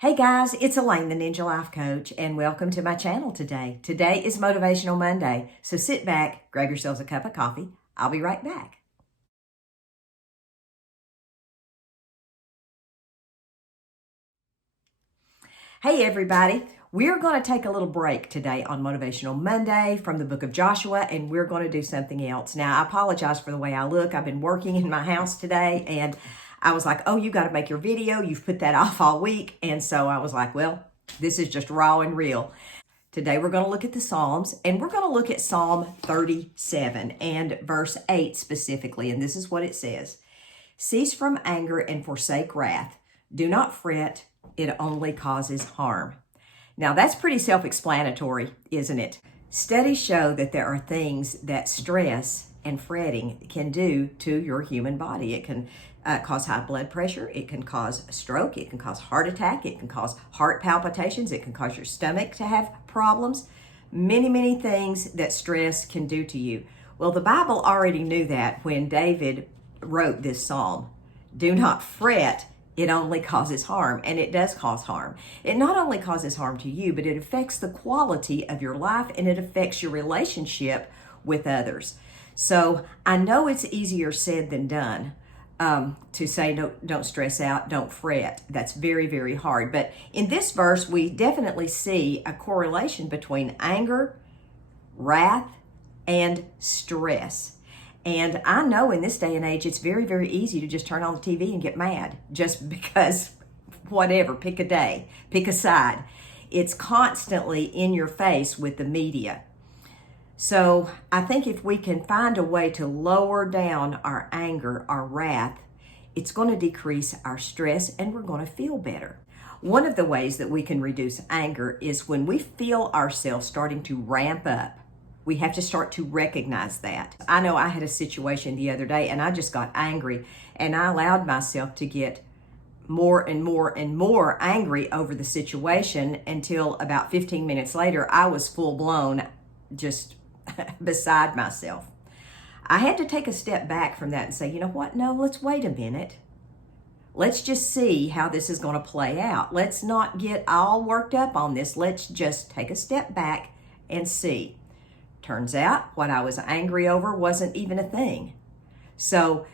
Hey guys, it's Elaine, the Ninja Life Coach, and welcome to my channel today. Today is Motivational Monday, so sit back, grab yourselves a cup of coffee. I'll be right back. Hey everybody, we're going to take a little break today on Motivational Monday from the book of Joshua, and we're going to do something else. Now, I apologize for the way I look. I've been working in my house today, and I was like, oh, you got to make your video. You've put that off all week, and so I was like, well, this is just raw and real. Today we're going to look at the Psalms, and we're going to look at Psalm 37 and verse 8 specifically, and this is what it says. Cease from anger and forsake wrath. Do not fret, it only causes harm. Now that's pretty self-explanatory, isn't it? Studies show that there are things that stress and fretting can do to your human body. It can cause high blood pressure, it can cause a stroke, it can cause heart attack, it can cause heart palpitations, it can cause your stomach to have problems. Many things that stress can do to you. Well, the Bible already knew that when David wrote this psalm. Do not fret, it only causes harm, and it does cause harm. It not only causes harm to you, but it affects the quality of your life, and it affects your relationship with others. So I know it's easier said than done to say don't stress out, don't fret. That's very hard. But in this verse, we definitely see a correlation between anger, wrath, and stress. And I know in this day and age, it's very easy to just turn on the TV and get mad just because whatever, pick a day, pick a side. It's constantly in your face with the media. So I think if we can find a way to lower down our anger, our wrath, it's going to decrease our stress and we're going to feel better. One of the ways that we can reduce anger is when we feel ourselves starting to ramp up. We have to start to recognize that. I know I had a situation the other day and I just got angry and I allowed myself to get more and more angry over the situation until about 15 minutes later, I was full blown, just beside myself. I had to take a step back from that and say, you know what? No, let's wait a minute. Let's just see how this is going to play out. Let's not get all worked up on this. Let's just take a step back and see. Turns out what I was angry over wasn't even a thing. So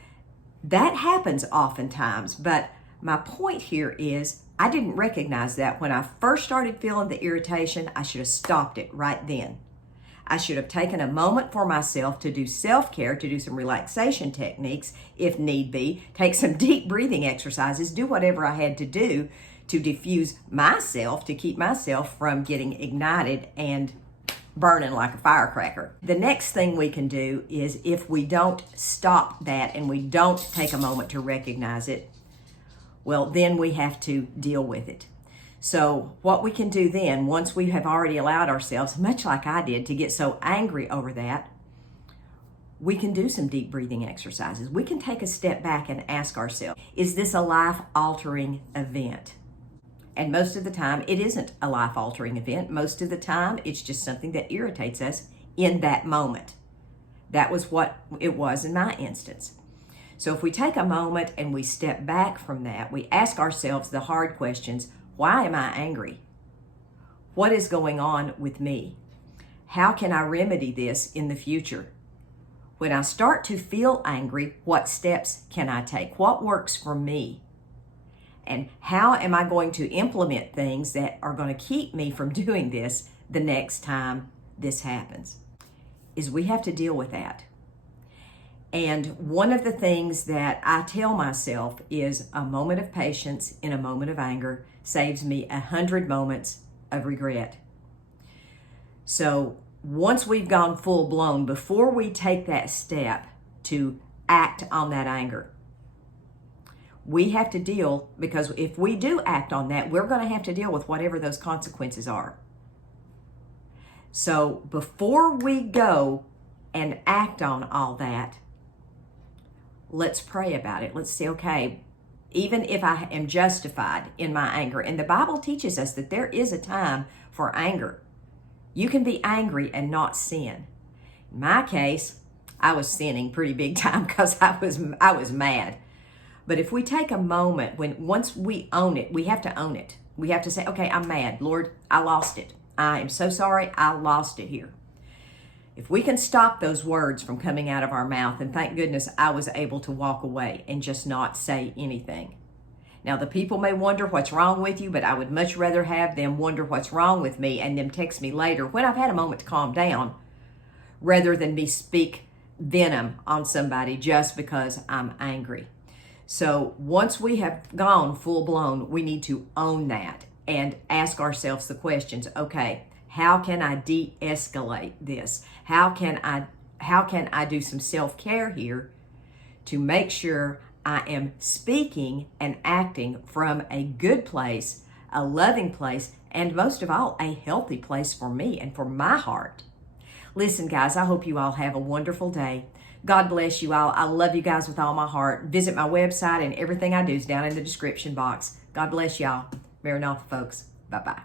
that happens oftentimes, but my point here is I didn't recognize that when I first started feeling the irritation. I should have stopped it right then. I should have taken a moment for myself to do self-care, to do some relaxation techniques if need be, take some deep breathing exercises, do whatever I had to do to diffuse myself, to keep myself from getting ignited and burning like a firecracker. The next thing we can do is if we don't stop that and we don't take a moment to recognize it, well, then we have to deal with it. So what we can do then, once we have already allowed ourselves, much like I did, to get so angry over that, we can do some deep breathing exercises. We can take a step back and ask ourselves, is this a life-altering event? And most of the time, it isn't a life-altering event. Most of the time, it's just something that irritates us in that moment. That was what it was in my instance. So if we take a moment and we step back from that, we ask ourselves the hard questions. Why am I angry? What is going on with me? How can I remedy this in the future? When I start to feel angry, what steps can I take? What works for me? And how am I going to implement things that are going to keep me from doing this the next time this happens? Is we have to deal with that. And one of the things that I tell myself is a moment of patience in a moment of anger saves me 100 moments of regret. So once we've gone full blown, before we take that step to act on that anger, we have to deal, because if we do act on that, we're going to have to deal with whatever those consequences are. So before we go and act on all that, let's pray about it. Let's say, okay, even if I am justified in my anger, and the Bible teaches us that there is a time for anger. You can be angry and not sin. In my case, I was sinning pretty big time because I was mad. But if we take a moment, once we own it, we have to own it. We have to say, okay, I'm mad. Lord, I lost it. I am so sorry. I lost it here. If we can stop those words from coming out of our mouth, and thank goodness I was able to walk away and just not say anything. Now, the people may wonder what's wrong with you, but I would much rather have them wonder what's wrong with me and them text me later when I've had a moment to calm down, rather than me speak venom on somebody just because I'm angry. So once we have gone full blown, we need to own that and ask ourselves the questions. Okay, how can I de-escalate this? How can I do some self-care here to make sure I am speaking and acting from a good place, a loving place, and most of all, a healthy place for me and for my heart? Listen, guys, I hope you all have a wonderful day. God bless you all. I love you guys with all my heart. Visit my website, and everything I do is down in the description box. God bless y'all. Maranatha, folks. Bye-bye.